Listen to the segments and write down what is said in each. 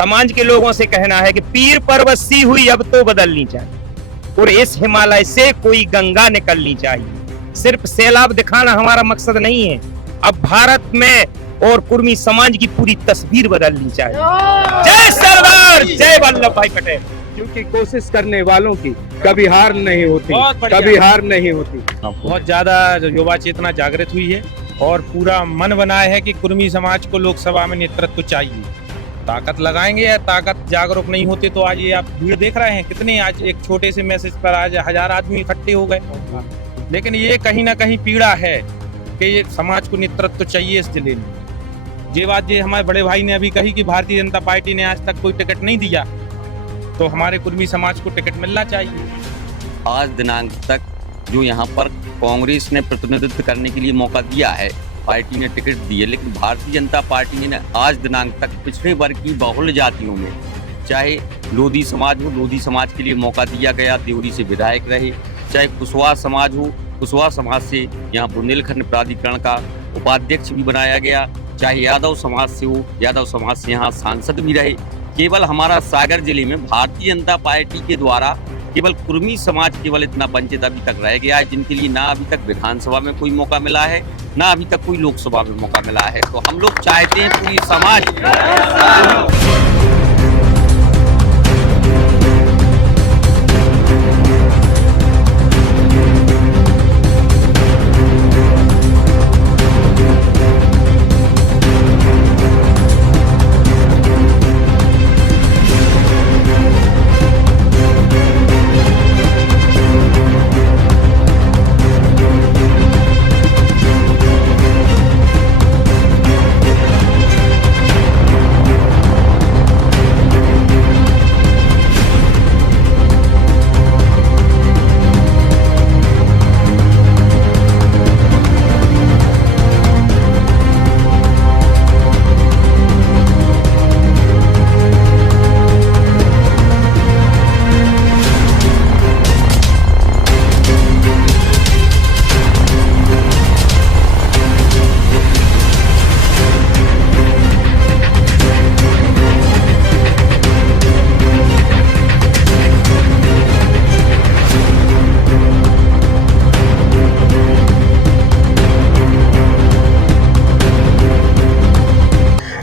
समाज के लोगों से कहना है कि पीर पर्वत सी हुई अब तो बदलनी चाहिए और इस हिमालय से कोई गंगा निकलनी चाहिए। सिर्फ सैलाब दिखाना हमारा मकसद नहीं है, अब भारत में और कुर्मी समाज की पूरी तस्वीर बदलनी चाहिए। जय सरदार, जय वल्लभ भाई पटेल। क्योंकि कोशिश करने वालों की कभी हार नहीं होती, कभी हार नहीं होती। बहुत ज्यादा युवा चेतना जागृत हुई है और पूरा मन बनाया है कि कुर्मी समाज को लोकसभा में नेतृत्व चाहिए। ताकत लगाएंगे या ताकत जागरूक नहीं होते तो आज ये आप भीड़ देख रहे हैं कितने, आज एक छोटे से मैसेज पर आज 1000 आदमी इकट्ठे हो गए। लेकिन ये कहीं ना कहीं पीड़ा है कि ये समाज को नेतृत्व चाहिए इस जिले में। ये बात ये हमारे बड़े भाई ने अभी कही कि भारतीय जनता पार्टी ने आज तक कोई टिकट नहीं दिया, तो हमारे कुर्मी समाज को टिकट मिलना चाहिए। आज दिनांक तक जो यहाँ पर कांग्रेस ने प्रतिनिधित्व करने के लिए मौका दिया है, पार्टी ने टिकट दिए, लेकिन भारतीय जनता पार्टी ने आज दिनांक तक पिछड़े वर्ग की बहुल जातियों में, चाहे लोधी समाज हो, लोधी समाज के लिए मौका दिया गया, देवरी से विधायक रहे, चाहे कुशवाहा समाज हो, कुशवाहा समाज से यहाँ बुंदेलखंड प्राधिकरण का उपाध्यक्ष भी बनाया गया, चाहे यादव समाज से हो, यादव समाज से यहाँ सांसद भी रहे। केवल हमारा सागर जिले में भारतीय जनता पार्टी के द्वारा केवल कुर्मी समाज केवल इतना वंचित अभी तक रह गया है, जिनके लिए ना अभी तक विधानसभा में कोई मौका मिला है, ना अभी तक कोई लोकसभा में मौका मिला है। तो हम लोग चाहते हैं पूरी समाज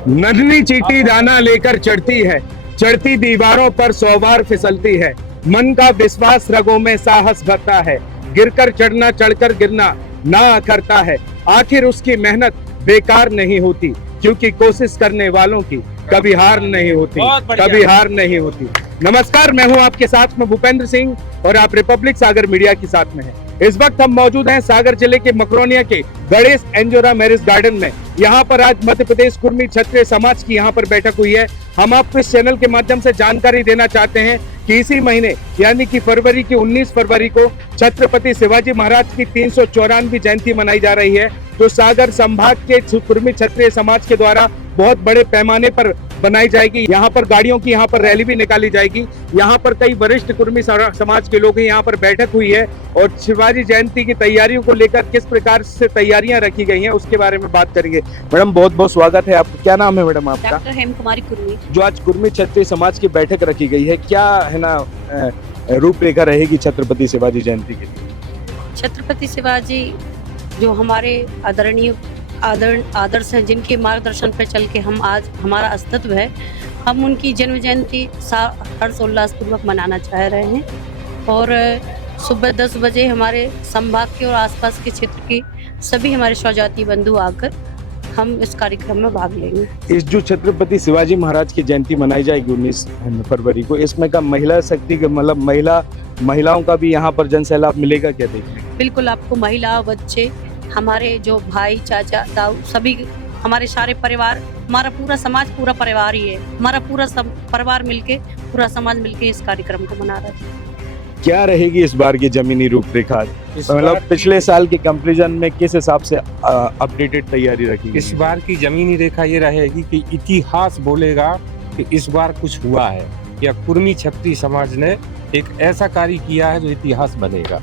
नन्ही चीटी दाना लेकर चढ़ती है, चढ़ती दीवारों पर 100 बार फिसलती है। मन का विश्वास रगों में साहस भरता है, गिरकर चढ़ना चढ़कर गिरना ना करता है। आखिर उसकी मेहनत बेकार नहीं होती, क्योंकि कोशिश करने वालों की कभी हार नहीं होती, कभी हार नहीं होती। नमस्कार, मैं हूं आपके साथ में भूपेंद्र सिंह और आप रिपब्लिक सागर मीडिया के साथ में हैं। इस वक्त हम मौजूद हैं सागर जिले के मकरोनिया के गणेश एंजोरा मैरिज गार्डन में। यहाँ पर आज मध्य प्रदेश कुर्मी क्षत्रिय समाज की यहाँ पर बैठक हुई है। हम आपको इस चैनल के माध्यम से जानकारी देना चाहते हैं कि इसी महीने यानी कि फरवरी की 19 फरवरी को छत्रपति शिवाजी महाराज की 394वीं जयंती मनाई जा रही है। तो सागर संभाग के कुर्मी क्षत्रिय समाज के द्वारा बहुत बड़े पैमाने पर बनाई जाएगी। यहाँ पर गाड़ियों की यहाँ पर रैली भी निकाली जाएगी। यहाँ पर कई वरिष्ठ कुर्मी समाज के लोग यहाँ पर बैठक हुई है और शिवाजी जयंती की तैयारियों को लेकर किस प्रकार से तैयारियां रखी गई हैं उसके बारे में बात करेंगे। मैडम बहुत बहुत स्वागत है आपका। क्या नाम है मैडम आपका? डॉक्टर हेम कुमारी कुर्मी। जो आज कुर्मी क्षत्रिय समाज की बैठक रखी गई है, क्या है ना रूपरेखा रहेगी छत्रपति शिवाजी जयंती के लिए? छत्रपति शिवाजी जो हमारे आदरणीय आदर्श हैं, जिनके मार्गदर्शन पर चल के हम आज हमारा अस्तित्व है, हम उनकी जन्म जयंती हर्ष उल्लास पूर्वक मनाना चाह रहे हैं। और सुबह 10 बजे हमारे संभाग के और आसपास के क्षेत्र की सभी हमारे स्वजाति बंधु आकर हम इस कार्यक्रम में भाग लेंगे। इस जो छत्रपति शिवाजी महाराज की जयंती मनाई जाएगी 19 फरवरी को, इसमें का महिला शक्ति का मतलब महिलाओं का भी यहाँ पर जनसैलाब मिलेगा क्या? देखिए बिल्कुल, आपको महिला, बच्चे, हमारे जो भाई, चाचा, ताऊ, सभी हमारे सारे परिवार, हमारा पूरा समाज, पूरा परिवार ही है। हमारा पूरा परिवार मिलके, पूरा समाज मिलके इस कार्यक्रम को मना रहा है। क्या रहेगी इस बार की जमीनी रूपरेखा? मतलब पिछले साल के कंपैरिजन में किस हिसाब से अपडेटेड तैयारी रखी गई? इस बार की जमीनी रेखा ये रहेगी कि इतिहास बोलेगा कि इस बार कुछ हुआ है, या कुर्मी क्षत्रिय समाज ने एक ऐसा कार्य किया है जो इतिहास बनेगा।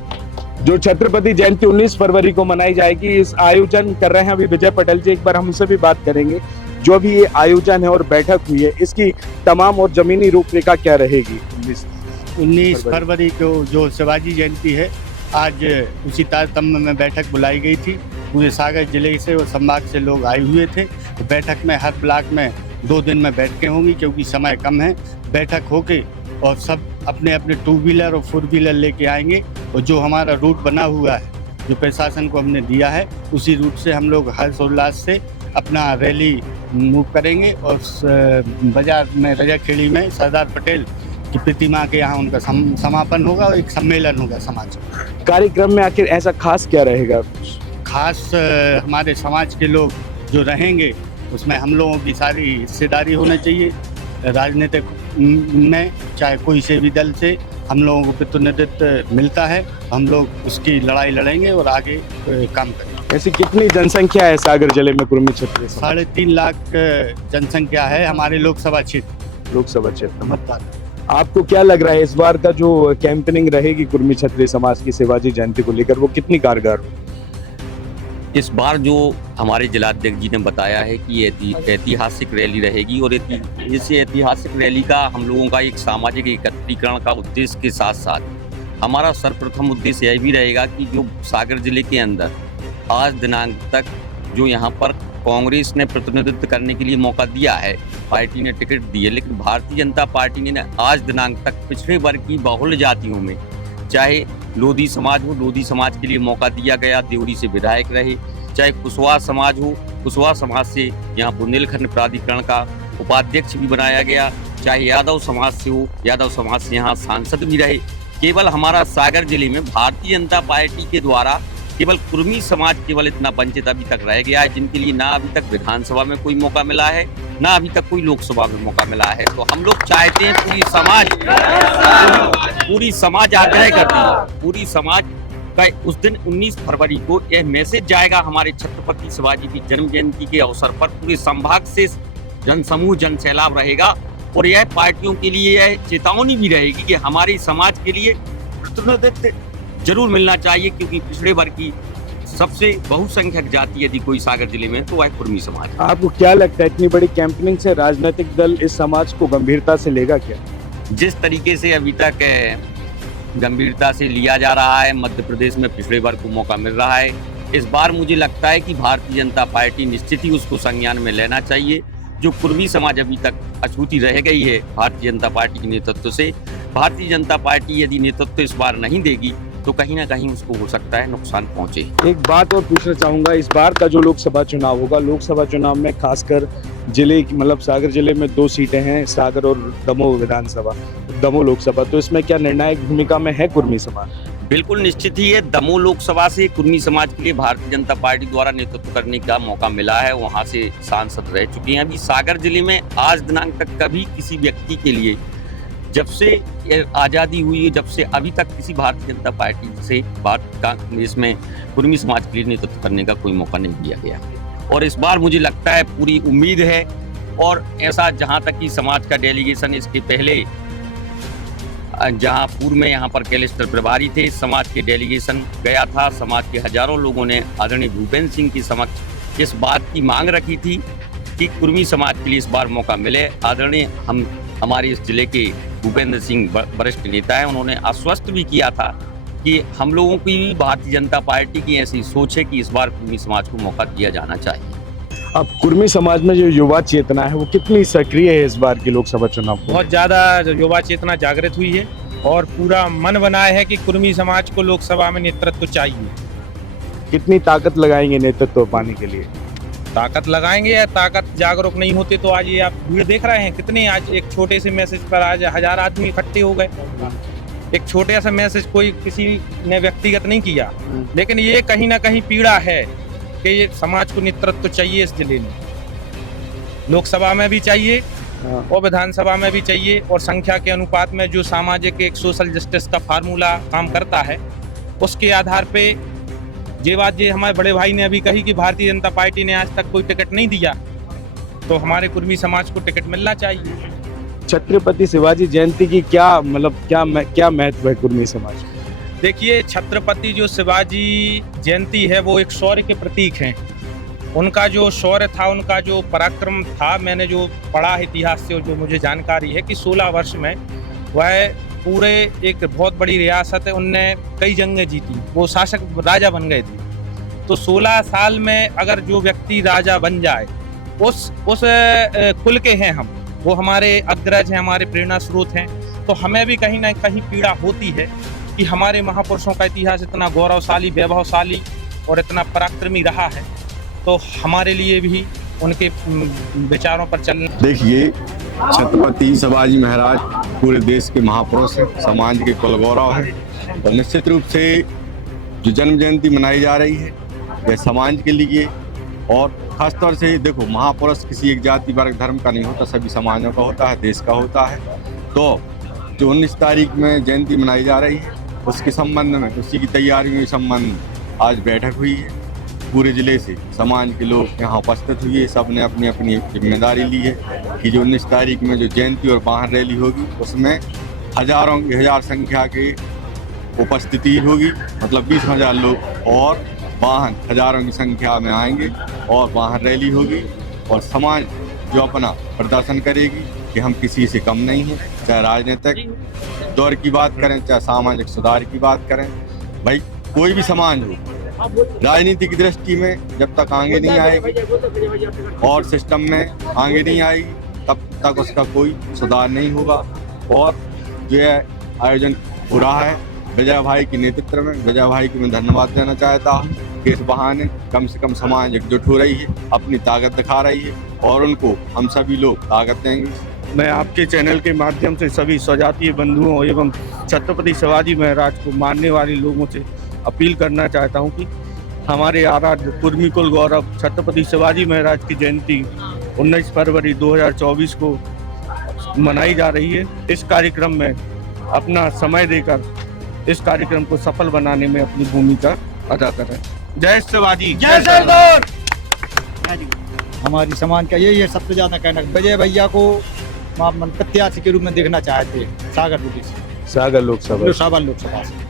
जो छत्रपति जयंती 19 फरवरी को मनाई जाएगी, इस आयोजन कर रहे हैं अभी विजय पटेल जी, एक बार हमसे भी बात करेंगे। जो भी ये आयोजन है और बैठक हुई है, इसकी तमाम और जमीनी रूपरेखा क्या रहेगी? 19 फरवरी को जो शिवाजी जयंती है, आज उसी तारतम्य में बैठक बुलाई गई थी। पूरे सागर जिले से और संभाग से लोग आए हुए थे। तो बैठक में हर ब्लॉक में 2 दिन में बैठकें होंगी, क्योंकि समय कम है। बैठक होके और सब अपने अपने 2 व्हीलर और 4 व्हीलर लेके आएंगे, और जो हमारा रूट बना हुआ है, जो प्रशासन को हमने दिया है, उसी रूट से हम लोग हर्षोल्लास से अपना रैली मूव करेंगे। और बाजार में रजाखेड़ी में सरदार पटेल की प्रतिमा के यहाँ उनका समापन होगा और एक सम्मेलन होगा समाज का। कार्यक्रम में आखिर ऐसा खास क्या रहेगा? खास हमारे समाज के लोग जो रहेंगे, उसमें हम लोगों की सारी हिस्सेदारी होना चाहिए। राजनीतिक में चाहे कोई से भी दल से हम लोगों को प्रतिनिधित्व मिलता है, हम लोग उसकी लड़ाई लड़ेंगे और आगे काम करेंगे। ऐसी कितनी जनसंख्या है सागर जिले में कुर्मी क्षत्रिय समाज? 3.5 लाख जनसंख्या है हमारे लोकसभा क्षेत्र में। मतदाता। आपको क्या लग रहा है इस बार का जो कैंपेनिंग रहेगी कुर्मी क्षत्रिय समाज की शिवाजी जयंती को लेकर, वो कितनी कारगर होगी? इस बार जो हमारे जिलाध्यक्ष जी ने बताया है कि ऐतिहासिक रैली रहेगी, और इस ऐतिहासिक रैली का हम लोगों का एक सामाजिक एकत्रीकरण का उद्देश्य के साथ साथ हमारा सर्वप्रथम उद्देश्य यह भी रहेगा कि जो सागर जिले के अंदर आज दिनांक तक जो यहाँ पर कांग्रेस ने प्रतिनिधित्व करने के लिए मौका दिया है, पार्टी ने टिकट दी है, लेकिन भारतीय जनता पार्टी ने आज दिनांक तक पिछड़े वर्ग की बहुल जातियों में, चाहे लोधी समाज हो, लोधी समाज के लिए मौका दिया गया, देवरी से विधायक रहे, चाहे कुशवाहा समाज हो, कुशवाहा समाज से यहाँ बुंदेलखंड प्राधिकरण का उपाध्यक्ष भी बनाया गया, चाहे यादव समाज से हो, यादव समाज से यहाँ सांसद भी रहे। केवल हमारा सागर जिले में भारतीय जनता पार्टी के द्वारा केवल कुर्मी समाज केवल इतना वंचित अभी तक रह गया है, जिनके लिए ना अभी तक विधानसभा में कोई मौका मिला है, ना अभी तक कोई लोकसभा में मौका मिला है। तो हम लोग चाहते हैं पूरी समाज आग्रह करती है, पूरी समाज का उस दिन 19 फरवरी को यह मैसेज जाएगा हमारे छत्रपति शिवाजी की जन्म जयंती के अवसर पर। पूरे संभाग से जनसमूह जन सैलाब रहेगा, और यह पार्टियों के लिए यह चेतावनी भी रहेगी कि हमारे समाज के लिए प्रतिनिधित्व जरूर मिलना चाहिए, क्योंकि पिछड़े वर्ग की सबसे बहुसंख्यक जाति यदि कोई सागर जिले में तो वह कुर्मी समाज है। आपको क्या लगता है इतनी बड़ी कैंपेनिंग से राजनीतिक दल इस समाज को गंभीरता से लेगा क्या? जिस तरीके से अभी तक गंभीरता से लिया जा रहा है, मध्य प्रदेश में पिछड़े वर्ग को मौका मिल रहा है, इस बार मुझे लगता है कि भारतीय जनता पार्टी निश्चित ही उसको संज्ञान में लेना चाहिए। जो कुर्मी समाज अभी तक अछूती रह गई है भारतीय जनता पार्टी के नेतृत्व से, भारतीय जनता पार्टी यदि नेतृत्व इस बार नहीं देगी तो कहीं ना कहीं उसको हो सकता है नुकसान पहुंचे। एक बात और पूछना चाहूंगा, इस बार का जो लोकसभा चुनाव होगा, लोकसभा चुनाव में खासकर जिले मतलब सागर जिले में 2 सीटें हैं, सागर और दमोह विधानसभा, दमोह लोकसभा, तो इसमें क्या निर्णायक भूमिका में है कुर्मी समाज? बिल्कुल निश्चित ही है। दमोह लोकसभा से कुर्मी समाज के लिए भारतीय जनता पार्टी द्वारा नेतृत्व करने का मौका मिला है, वहां से सांसद रह चुके हैं। अभी सागर जिले में आज दिनांक तक कभी किसी व्यक्ति के लिए, जब से आज़ादी हुई है, जब से अभी तक किसी भारतीय जनता पार्टी से कांग्रेस में कुर्मी समाज के लिए नेतृत्व करने का कोई मौका नहीं दिया गया। और इस बार मुझे लगता है पूरी उम्मीद है, और ऐसा जहां तक कि समाज का डेलीगेशन इसके पहले जहां पूर्व में यहाँ पर कैलेस्टर प्रभारी थे, समाज के डेलीगेशन गया था, समाज के हजारों लोगों ने आदरणीय भूपेंद्र सिंह के समक्ष इस बात की मांग रखी थी कि कुर्मी समाज के लिए इस बार मौका मिले। आदरणीय हमारे इस जिले के भूपेंद्र सिंह वरिष्ठ नेता हैं, उन्होंने आश्वस्त भी किया था कि हम लोगों की भारतीय जनता पार्टी की ऐसी सोच है कि इस बार कुर्मी समाज को मौका दिया जाना चाहिए। अब कुर्मी समाज में जो युवा चेतना है वो कितनी सक्रिय है इस बार के लोकसभा चुनाव में? बहुत ज़्यादा युवा चेतना जागृत हुई है, और पूरा मन बनाया है कि कुर्मी समाज को लोकसभा में नेतृत्व चाहिए। कितनी ताकत लगाएंगे नेतृत्व पाने के लिए? ताकत लगाएंगे, या ताकत जागरूक नहीं होते तो आज ये आप भीड़ देख रहे हैं कितने, आज एक छोटे से मैसेज पर आज 1000 आदमी इकट्ठे हो गए। एक छोटे सा मैसेज कोई किसी ने व्यक्तिगत नहीं किया, लेकिन ये कहीं ना कहीं पीड़ा है कि ये समाज को नेतृत्व चाहिए इस जिले में, लोकसभा में भी चाहिए और विधानसभा में भी चाहिए, और संख्या के अनुपात में जो सामाजिक एक सोशल जस्टिस का फार्मूला काम करता है, उसके आधार पे ये बात ये हमारे बड़े भाई ने अभी कही कि भारतीय जनता पार्टी ने आज तक कोई टिकट नहीं दिया, तो हमारे कुर्मी समाज को टिकट मिलना चाहिए। छत्रपति शिवाजी जयंती की क्या क्या महत्व है कुर्मी समाज? देखिए, छत्रपति जो शिवाजी जयंती है वो एक शौर्य के प्रतीक हैं, उनका जो शौर्य था, उनका जो पराक्रम था, मैंने जो पढ़ा है इतिहास से और जो मुझे जानकारी है कि 16 वर्ष में वह पूरे एक बहुत बड़ी रियासत है, उनने कई जंगें जीती, वो शासक राजा बन गए थे। तो 16 साल में अगर जो व्यक्ति राजा बन जाए, उस कुल के हैं हम, वो हमारे अग्रज हैं, हमारे प्रेरणा स्रोत हैं, तो हमें भी कहीं ना कहीं पीड़ा होती है कि हमारे महापुरुषों का इतिहास इतना गौरवशाली, वैभवशाली और इतना पराक्रमी रहा है, तो हमारे लिए भी उनके विचारों पर चलना। देखिए, छत्रपति शिवाजी महाराज पूरे देश के महापुरुष हैं, समाज के कुल गौरव है, और निश्चित रूप से जो जन्म जयंती मनाई जा रही है यह समाज के लिए, और खासतौर से देखो, महापुरुष किसी एक जाति वर्ग धर्म का नहीं होता, सभी समाजों का होता है, देश का होता है। तो जो 19 तारीख में जयंती मनाई जा रही है उसके संबंध में, उसी की तैयारियों के संबंध आज बैठक हुई है। पूरे ज़िले से समाज के लोग यहाँ उपस्थित हुए, सब ने अपनी अपनी जिम्मेदारी ली है कि जो 19 तारीख में जो जयंती और वाहन रैली होगी उसमें हजार संख्या के उपस्थिति होगी, मतलब 20,000 लोग, और वाहन हजारों की संख्या में आएंगे और वाहन रैली होगी, और समाज जो अपना प्रदर्शन करेगी कि हम किसी से कम नहीं हैं, चाहे राजनीतिक दौर की बात करें, चाहे सामाजिक सुधार की बात करें। भाई कोई भी समाज हो, राजनीति की दृष्टि में जब तक आगे नहीं आएगी और सिस्टम में आगे नहीं आएगी तब तक उसका कोई सुधार नहीं होगा। और जो है आयोजन हो रहा है विजय भाई के नेतृत्व में, विजय भाई को मैं धन्यवाद देना चाहता हूँ कि इस बहाने कम से कम समाज एकजुट हो रही है, अपनी ताकत दिखा रही है, और उनको हम सभी लोग ताकत देंगे। मैं आपके चैनल के माध्यम से सभी स्वजातीय बंधुओं एवं छत्रपति शिवाजी महाराज को मानने वाले लोगों से अपील करना चाहता हूं कि हमारे आराध्य कुर्मी कुल गौरव छत्रपति शिवाजी महाराज की जयंती 19 फरवरी 2024 को मनाई जा रही है। इस कार्यक्रम में अपना समय देकर इस कार्यक्रम को सफल बनाने में अपनी भूमिका अदा करें। जय शिवाजी, जय सरदार। हमारी समाज का यही है सबसे ज्यादा कहना। विजय भैया को प्रत्याशी के रूप में देखना चाहते हैं सागर लोकसभा से।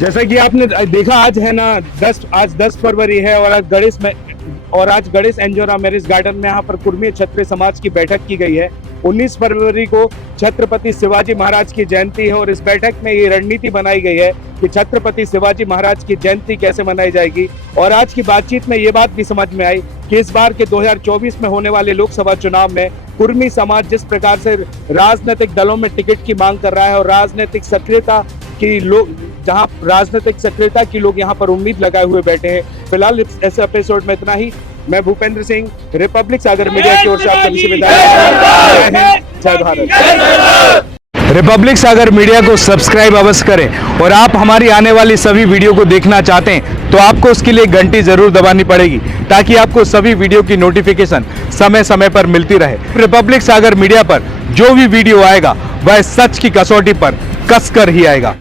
जैसा कि आपने देखा, आज है ना 10 फरवरी है, और आज गणेश एंजोरा मैरिज गार्डन में यहाँ पर कुर्मी क्षत्रिय समाज की बैठक की गई है। 19 फरवरी को छत्रपति शिवाजी महाराज की जयंती है, और इस बैठक में ये रणनीति बनाई गई है कि छत्रपति शिवाजी महाराज की जयंती कैसे मनाई जाएगी। और आज की बातचीत में ये बात भी समझ में आई कि इस बार के 2024 में होने वाले लोकसभा चुनाव में कुर्मी समाज जिस प्रकार से राजनीतिक दलों में टिकट की मांग कर रहा है, और राजनीतिक सक्रियता की लोग, जहां राजनीतिक सक्रियता की लोग यहाँ पर उम्मीद लगाए हुए बैठे हैं। फिलहाल इस एपिसोड में इतना ही। मैं भूपेंद्र सिंह, रिपब्लिक सागर मीडिया की ओर से आपको विदा लेता हूं। जय भारत। रिपब्लिक सागर मीडिया को सब्सक्राइब अवश्य करें, और आप हमारी आने वाली सभी वीडियो को देखना चाहते हैं तो आपको उसके लिए घंटी जरूर दबानी पड़ेगी, ताकि आपको सभी वीडियो की नोटिफिकेशन समय समय पर मिलती रहे। रिपब्लिक सागर मीडिया पर जो भी वीडियो आएगा वह सच की कसौटी पर कसकर ही आएगा।